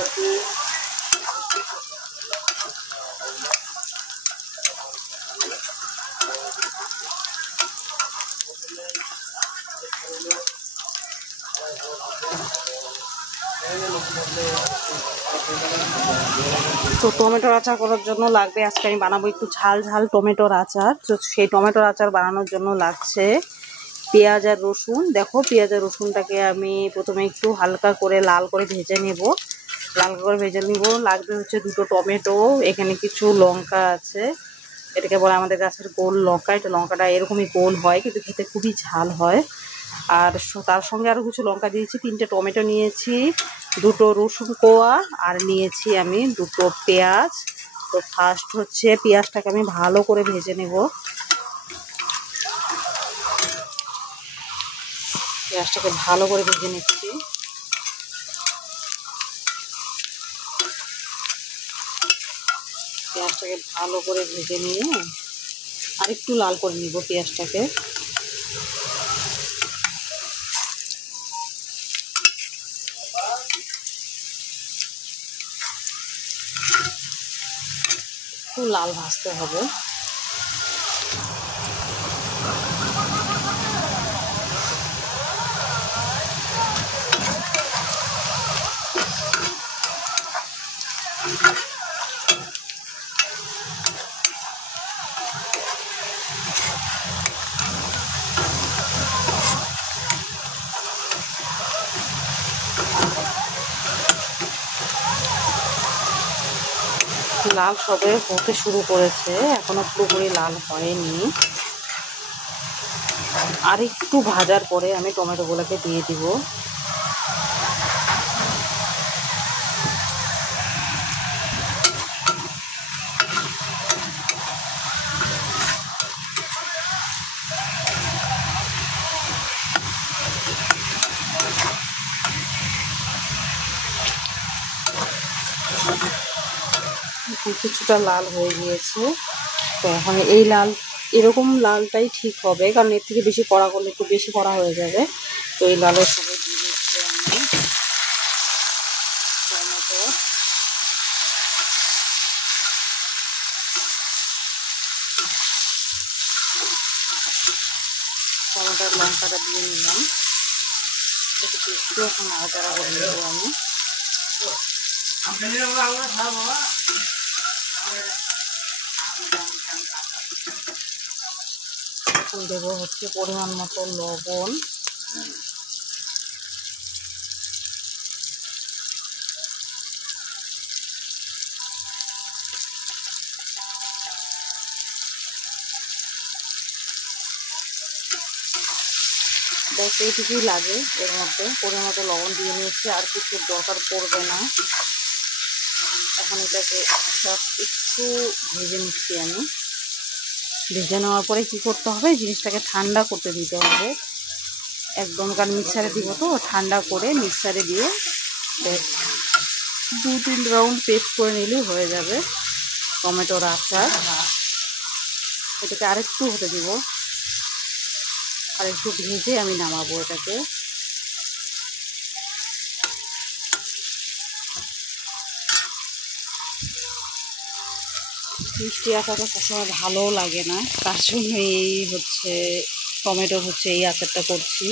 তো টমেটোর আচার করার জন্য লাগবে, আজকে আমি বানাবো একটু ঝাল ঝাল টমেটোর আচার। তো সেই টমেটোর আচার বানানোর জন্য লাগছে পেঁয়াজ আর রসুন। দেখো পেঁয়াজ আর রসুনটাকে আমি প্রথমে একটু হালকা করে লাল করে ভেজে নেব। লাগবে হচ্ছে 2টো টমেটো, এখানে কিছু লঙ্কা আছে, এটাকে বলে আমাদের গাছের গোল লঙ্কা। এটা লঙ্কাটা এরকমই গোল হয় কিন্তু খেতে খুবই ঝাল হয়। আর তার সঙ্গে আরও কিছু লঙ্কা দিয়েছি, 3টে টমেটো নিয়েছি, 2টো রসুন কোয়া, আর নিয়েছি আমি 2টো পেঁয়াজ। তো ফার্স্ট হচ্ছে পেঁয়াজটাকে আমি ভালো করে ভেজে নেব। পেঁয়াজটাকে ভালো করে ভেজে নিচ্ছি। পেঁয়াজটাকে ভালো করে ভেজে নিয়ে আর একটু লাল করে নিব পেঁয়াজটাকে। একটু লাল ভাজতে হবে। লাল সবে হতে শুরু করেছে, এখনো পুরোপুরি লাল হয়নি। আর একটু ভাজার পরে আমি টমেটোগুলোকে দিয়ে দিব। কিছুটা লাল হয়ে গিয়েছে। তো এখন এই এরকম লালটাই ঠিক হবে, কারণ এর থেকে বেশি কড়া করলে একটু বেশি কড়া হয়ে যাবে। তো এই লালের সঙ্গে দিয়ে দিচ্ছি আমি টমেটো, টমেটোর লঙ্কাটা দিয়ে নিলাম। একটু এখন নাড়াচাড়া করে নেব আমি। এখন দেবো হচ্ছে পরিমাণ মতো লবণ, ব্যাস এইটুকুই লাগে। এর মধ্যে পরিমাণ মতো লবণ দিয়ে নিয়েছি, আর কিছু দরকার পড়বে না। এখন এটাকে একটু ভেজে নিচ্ছি আমি। ভেজে নেওয়ার পরে কি করতে হবে, জিনিসটাকে ঠান্ডা করতে দিতে হবে একদম, কারণ মিক্সারে দিব তো, ঠান্ডা করে মিক্সারে দিয়ে 2-3 রাউন্ড পেস্ট করে নিলেই হয়ে যাবে টমেটোর আচার। এটাকে আরেকটু হতে দিব, আর একটু ভেজে আমি নামাবো এটাকে। মিষ্টি আচারটা সবসময় ভালোও লাগে না, তার জন্য এই হচ্ছে টমেটোর হচ্ছে এই আচারটা করছি।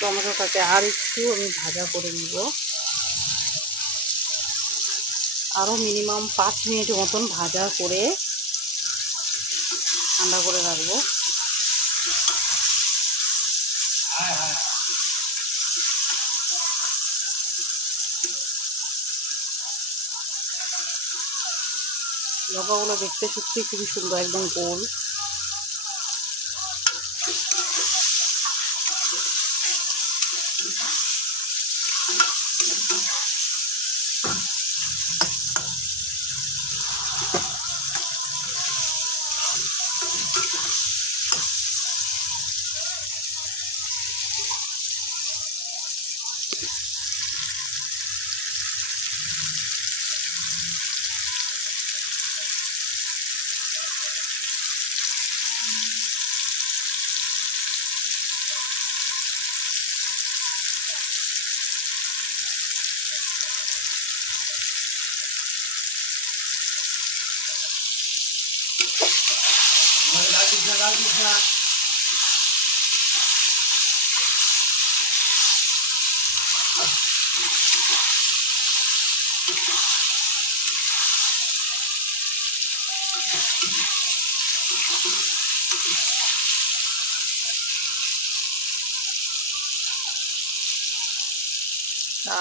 টমেটোটাকে আর একটু আমি ভাজা করে নিব, আরও মিনিমাম 5 মিনিট মতন ভাজা করে ঠান্ডা করে রাখবো। লঙ্কাগুলো দেখতে সত্যি খুবই সুন্দর, একদম গোল।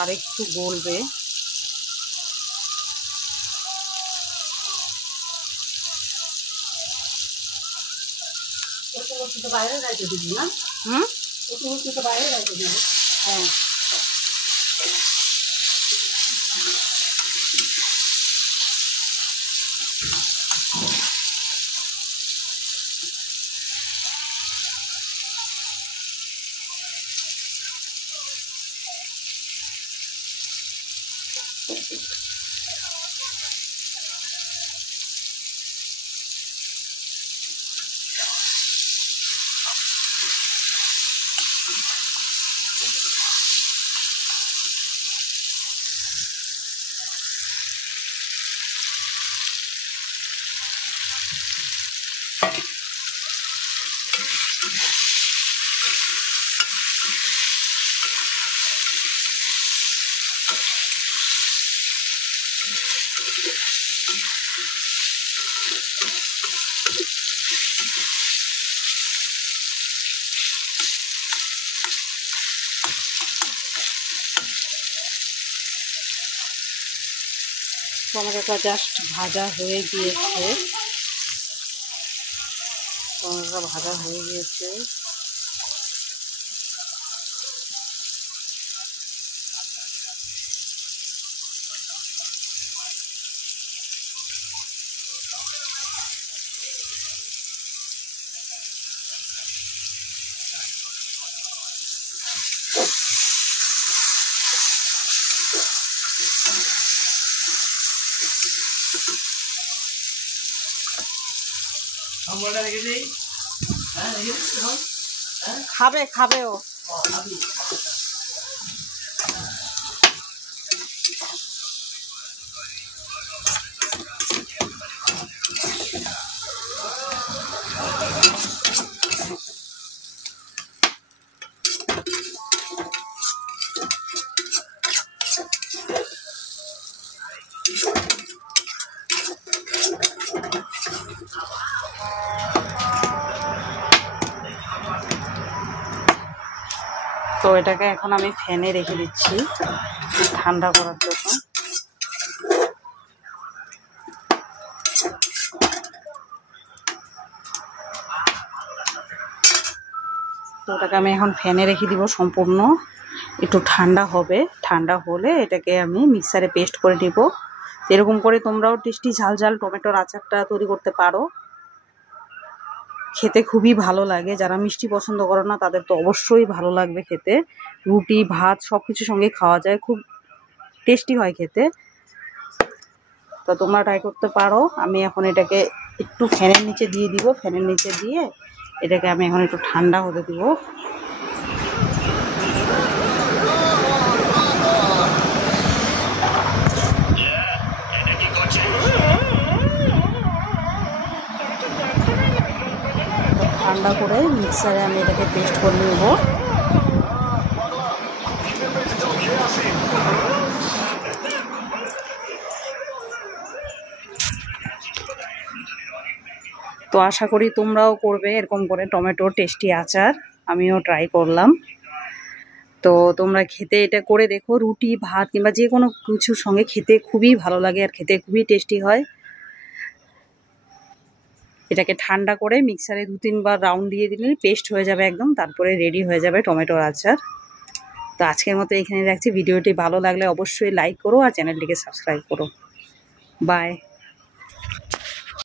আর একটু গলবে। বাইরে রাখতে দিবি না? বাইরে রাখতে দিব। হ্যাঁ, টমেটোটা জাস্ট ভাজা হয়ে গিয়েছে, টমেটোটা ভাজা হয়ে গিয়েছে। খাবে খাবে ও। তো এটাকে এখন আমি ফ্যানে রেখে দিচ্ছি ঠান্ডা করার জন্য। তো ওটাকে আমি এখন ফ্যানে রেখে দিব সম্পূর্ণ, একটু ঠান্ডা হবে। ঠান্ডা হলে এটাকে আমি মিক্সারে পেস্ট করে নিব। এরকম করে তোমরাও টেস্টি ঝাল ঝাল টমেটোর আচারটা তৈরি করতে পারো, খেতে খুবই ভালো লাগে। যারা মিষ্টি পছন্দ করো না তাদের তো অবশ্যই ভালো লাগবে খেতে। রুটি ভাত সব কিছুর সঙ্গে খাওয়া যায়, খুব টেস্টি হয় খেতে। তো তোমরা ট্রাই করতে পারো। আমি এখন এটাকে একটু ফ্যানের নিচে দিয়ে দিব, ফ্যানের নিচে দিয়ে এটাকে আমি এখন একটু ঠান্ডা হতে দিব। ঠান্ডা করে মিক্সারে আমি এটাকে পেস্ট করে নেব। তো আশা করি তোমরাও করবে এরকম করে টমেটোর টেস্টি আচার। আমিও ট্রাই করলাম। তো তোমরা খেতে এটা করে দেখো, রুটি ভাত কিংবা যে কোনো কিছুর সঙ্গে খেতে খুবই ভালো লাগে আর খেতে খুবই টেস্টি হয়। এটাকে ঠান্ডা করে মিক্সারে 2-3 বার রাউন্ড দিয়ে দিলে পেস্ট হয়ে যাবে একদম, তারপরে রেডি হয়ে যাবে টমেটোর আচার। তো আজকের মতো এখানে রাখছি। ভিডিওটি ভালো লাগলে অবশ্যই লাইক করো আর চ্যানেলটিকে সাবস্ক্রাইব করো। বাই।